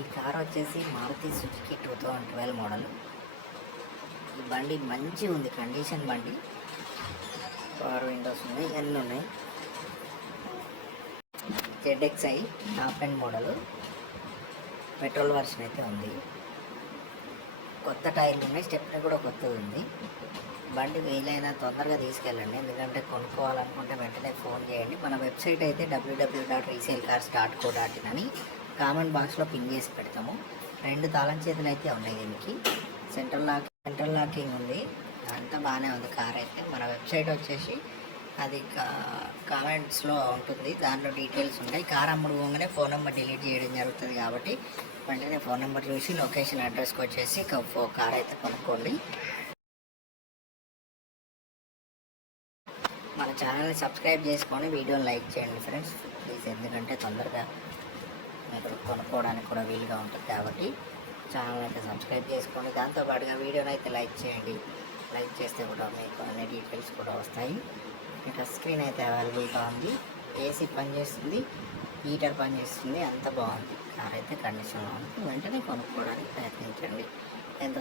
ఈ కార్ వచ్చేసి Maruti Suzuki two thousand twelve model. ఈ బండి మంచి ఉంది కండిషన్ బండి. పవర్ విండోస్ ఉన్నాయి అన్నీ ఉన్నాయి? ZXI top and model. Petrol version అయితే ఉంది. కొత్త టైర్లు ఉన్నాయి స్టెప్ని కూడా కొత్తది ఉంది. బండి వీలైనా తొందరగా తీసుకెళ్ళండి. ఎందుకంటే కొనుక్కోవాలనుకుంటే వెంటనే ఫోన్ చేయండి. మన వెబ్సైట్ అయితే W W dot resale car start co dot in అని కామెంట్ బాక్స్లో పిన్ చేసి పెడతాము. రెండు తాళం చేతులు అయితే ఉన్నాయి దీనికి. సెంట్రల్ లాక్ సెంట్రల్ లాకింగ్ ఉంది. అంతా బాగానే ఉంది కార్ అయితే. మన వెబ్సైట్ వచ్చేసి అది కామెంట్స్లో ఉంటుంది. దాంట్లో డీటెయిల్స్ ఉంటాయి. కార్ అమ్ముడు పోగానే ఫోన్ నెంబర్ డిలీట్ చేయడం జరుగుతుంది కాబట్టి వెంటనే ఫోన్ నెంబర్ చూసి లొకేషన్ అడ్రస్కి వచ్చేసి కార్ అయితే కొనుక్కోండి. మన ఛానల్ని సబ్స్క్రైబ్ చేసుకొని వీడియోని లైక్ చేయండి ఫ్రెండ్స్. ప్లీజ్ ఎందుకంటే తొందరగా మీకు కొనుక్కోవడానికి కూడా వీలుగా ఉంటుంది కాబట్టి ఛానల్ అయితే సబ్స్క్రైబ్ చేసుకోండి. దాంతోపాటుగా వీడియోని అయితే లైక్ చేయండి. లైక్ చేస్తే కూడా మీకు అన్ని డీటెయిల్స్ కూడా వస్తాయి. ఇంకా స్క్రీన్ అయితే అవైలబుల్గా ఉంది. ఏసీ పనిచేస్తుంది హీటర్ పనిచేస్తుంది. అంత బాగుంది. కార్ అయితే కండిషన్లో ఉంది. వెంటనే కొనుక్కోవడానికి ప్రయత్నించండి. ఎంత